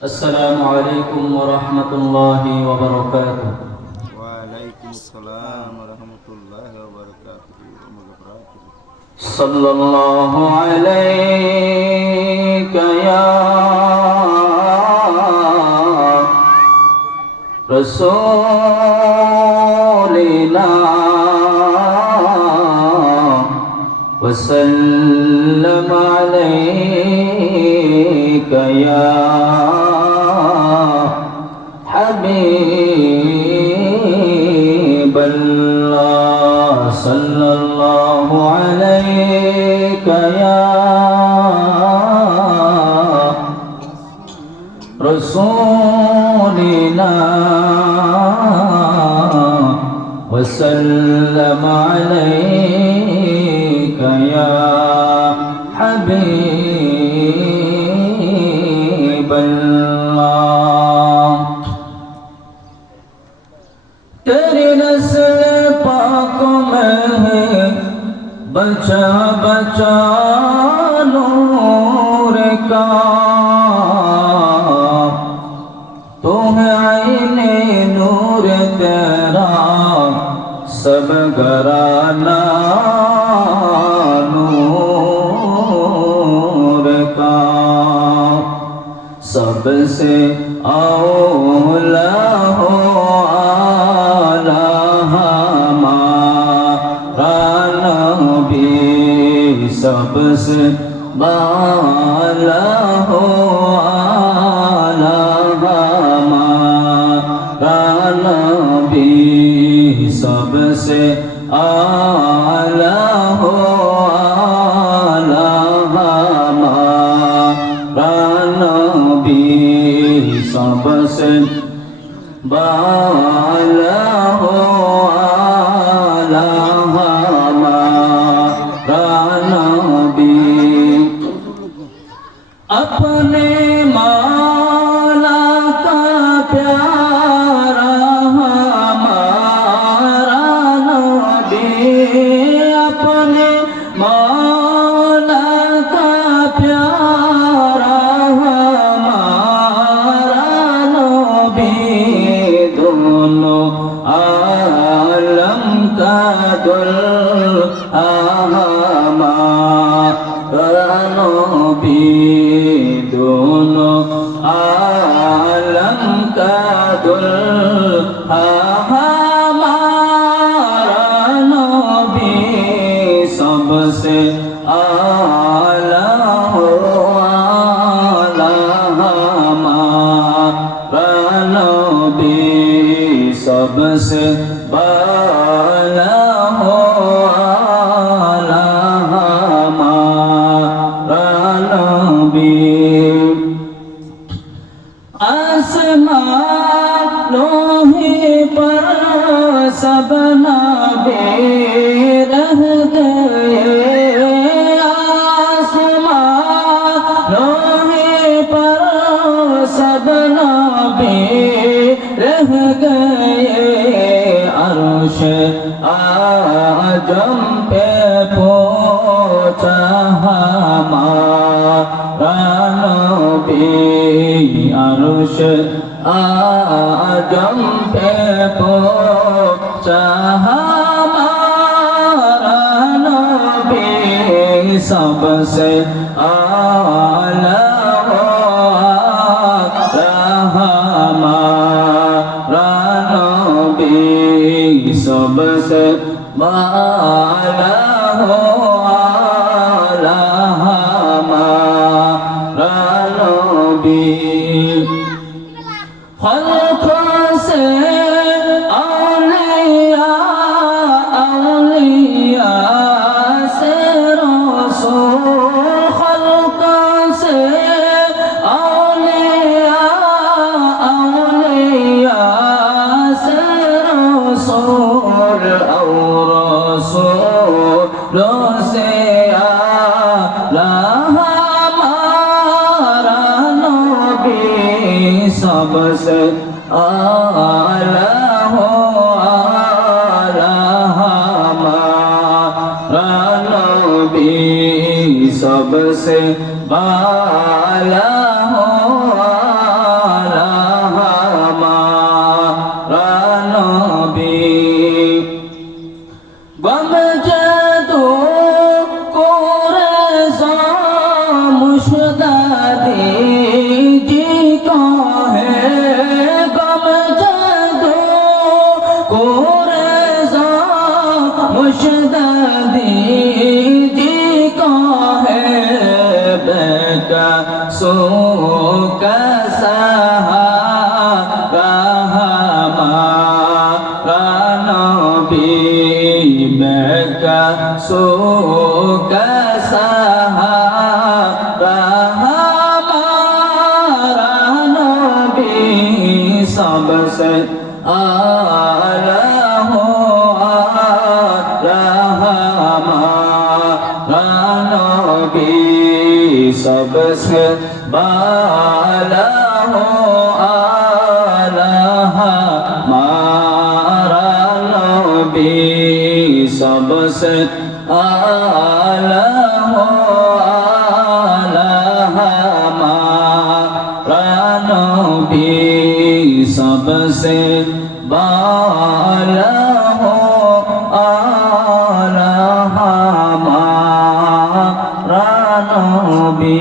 السلام عليكم ورحمة الله وبركاته. وعليكم السلام ورحمة الله وبركاته. صلى الله عليك يا رسول الله وسلم عليك يا حبيب الله صلى الله عليك يا رسولنا وسلم عليك يا حبيب الله तेरी नस्ल पाक में है बचा बचा नूर का तू है आईने नूर तेरा सब घराना नूर का सबसे औला हो आला हमारा नबी सबसे बाला हो आला हमारा नबी सबसे आला हो आला हमारा नबी सबसे बाला हो आला हमारा नबी अपने मौला का प्यारा हमारा नबी अपने मौला का प्यारा हमारा नबी दोनों आलम का दुल्हा हमारा नबी दोनों आलम का दुल्हा हमारा नबी सबसे आला हो आला हमारा नबी सबसे बाला हो आला हमारा नबी आसमानों ही पर सब नबी रह गए आसमानों ही पर सब नबी रह गए अर्श आजम पे पहुंचा हमारा नबी अर्श आजम पे पहुंचा हमारा नबी सबसे आला हो आला हमारा नबी सबसे बाला हो आला हमारा नबी खल्क़ों से औलिया औलिया से रसूल खल्क़ों से औलिया औलिया से रसूल और रसूलों से आला हमारा नबी सबसे आला हो आला हमारा नबी सबसे बाला हो सबसे आला हो आला हमारा नबी सबसे बाला हो आला हमारा नबी सबसे आला हो आला हमारा नबी सबसे बाला हो आला हमारा नबी